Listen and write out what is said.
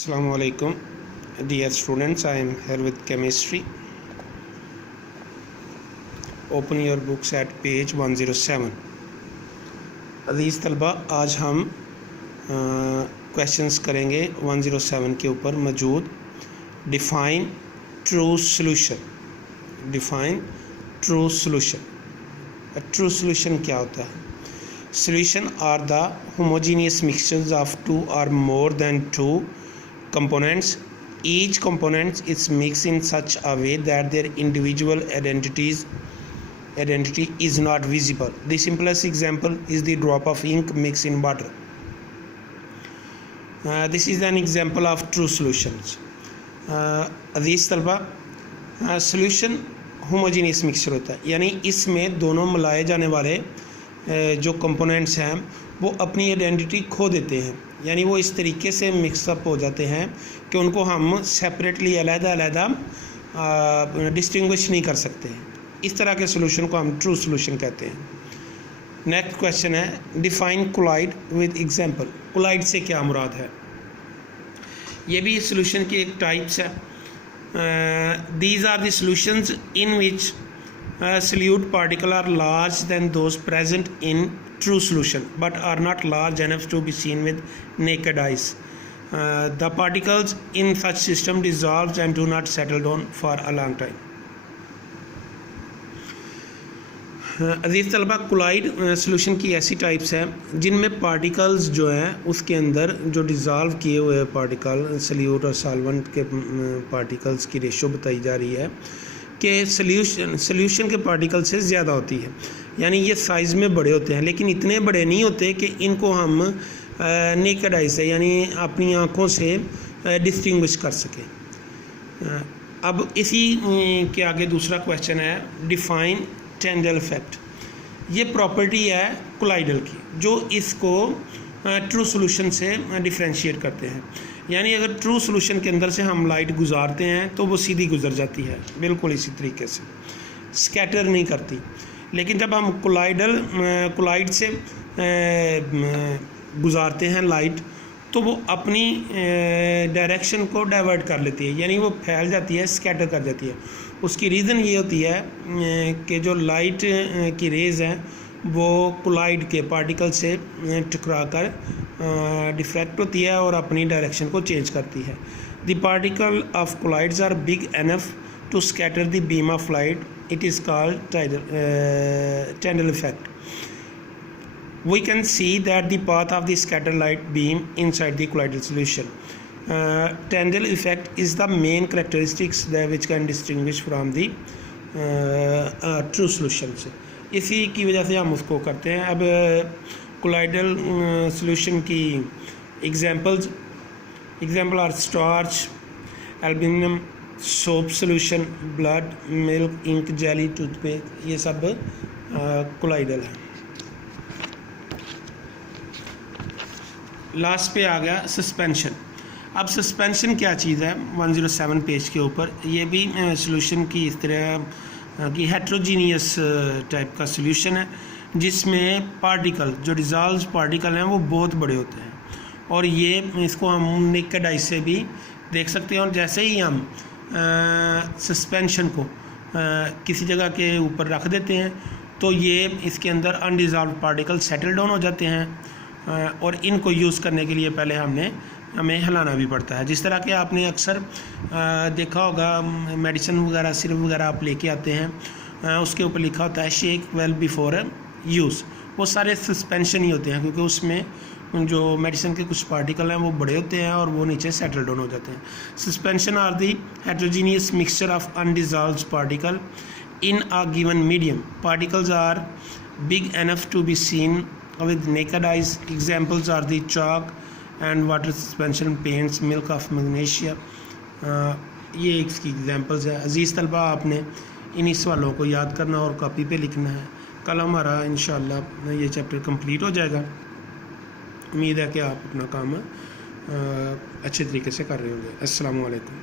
Assalamu alaikum, dear students. I am here with chemistry. Open your books at page 107. अजीज़ तलबा, आज हम questions करेंगे 107 के ऊपर मौजूद define true solution. Define true solution. True solution क्या होता है? Solution are the homogeneous mixtures of two or more than two components. Each component is mixed in such a way that their individual identity is not visible. The simplest example is the drop of ink mixed in water. This is an example of true solutions. अजीज़ तलबा, solution homogeneous mixture होता है, यानी इसमें दोनों मिलाए जाने वाले जो कंपोनेंट्स हैं वो अपनी आइडेंटिटी खो देते हैं, यानी वो इस तरीके से मिक्सअप हो जाते हैं कि उनको हम सेपरेटली अलग-अलग डिस्टिंग्विश नहीं कर सकते हैं। इस तरह के सोल्यूशन को हम ट्रू सोल्यूशन कहते हैं। नेक्स्ट क्वेश्चन है define colloid with example. Colloid से क्या मुराद है? ये भी सोल्यूशन की एक टाइप्स है। These are the solutions in which solute particles are larger than those present in true solution but are not large enough to be seen with naked eyes. The particles in such system dissolve and do not settle down for a long time. अजीज़ तलबा, collide solution की ऐसी types हैं जिनमें particles जो हैं उसके अंदर जो डिज़ॉल्व किए हुए पार्टिकल सल्यूट और सॉल्वेंट के पार्टिकल्स की रेशो बताई जा रही है कि सॉल्यूशन के पार्टिकल से ज़्यादा होती है, यानी ये साइज़ में बड़े होते हैं लेकिन इतने बड़े नहीं होते कि इनको हम नेकेड आई से यानी अपनी आँखों से डिस्टिंग्विश कर सकें। अब इसी के आगे दूसरा क्वेश्चन है डिफ़ाइन टेंडल इफेक्ट। ये प्रॉपर्टी है कोलाइडल की जो इसको ट्रू सोल्यूशन से डिफ्रेंशिएट करते हैं, यानी अगर ट्रू सोल्यूशन के अंदर से हम लाइट गुजारते हैं तो वो सीधी गुजर जाती है, बिल्कुल इसी तरीके से स्कैटर नहीं करती। लेकिन जब हम कोलाइड से गुजारते हैं लाइट तो वो अपनी डायरेक्शन को डाइवर्ट कर लेती है, यानी वो फैल जाती है, स्कैटर कर जाती है। उसकी रीज़न ये होती है कि जो लाइट की रेज़ हैं वो कोलाइड के पार्टिकल से टकरा कर डिफ्रैक्ट होती है और अपनी डायरेक्शन को चेंज करती है। The particle of colloids are big enough to scatter the beam of light, it is called Tyndall effect. We can see that the path of the scatter light beam inside the colloidal solution. Tyndall effect is the main characteristics which can distinguish from the true solution से। इसी की वजह से हम उसको करते हैं। अब कोलाइडल सोल्यूशन की example are starch, aluminium, soap solution, blood, milk, ink, jelly, toothpaste, ये सब कोलाइडल है। लास्ट पे आ गया सस्पेंशन। अब सस्पेंशन क्या चीज़ है? 107 पेज के ऊपर ये भी सोल्यूशन की इस तरह कि हेट्रोजीनियस टाइप का सोल्यूशन है जिसमें पार्टिकल जो डिज़ॉल्व पार्टिकल हैं वो बहुत बड़े होते हैं और ये इसको हम नेकेड आई से भी देख सकते हैं। और जैसे ही हम सस्पेंशन को किसी जगह के ऊपर रख देते हैं तो ये इसके अंदर अनडिज़ॉल्व पार्टिकल सेटल डाउन हो जाते हैं और इनको यूज़ करने के लिए पहले हमें हिलाना भी पड़ता है। जिस तरह के आपने अक्सर देखा होगा मेडिसिन वगैरह सिरप वगैरह आप लेके आते हैं, उसके ऊपर लिखा होता है शेक वेल बिफोर यूज़। वो सारे सस्पेंशन ही होते हैं क्योंकि उसमें जो मेडिसिन के कुछ पार्टिकल हैं वो बड़े होते हैं और वो नीचे सेटल डाउन हो जाते हैं। Suspension are the heterogeneous mixture of undissolved particle in a given medium. Particles are big enough to be seen with naked eyes. Examples are the chalk and water suspension, paints, milk of magnesia. ये इसकी examples है। अजीज़ तलबा, आपने इन्हीं सवालों को याद करना और कॉपी पे लिखना है। कल हमारा इंशाअल्लाह ये चैप्टर कंप्लीट हो जाएगा। उम्मीद है कि आप अपना काम अच्छे तरीके से कर रहे होंगे। अस्सलामु अलैकुम।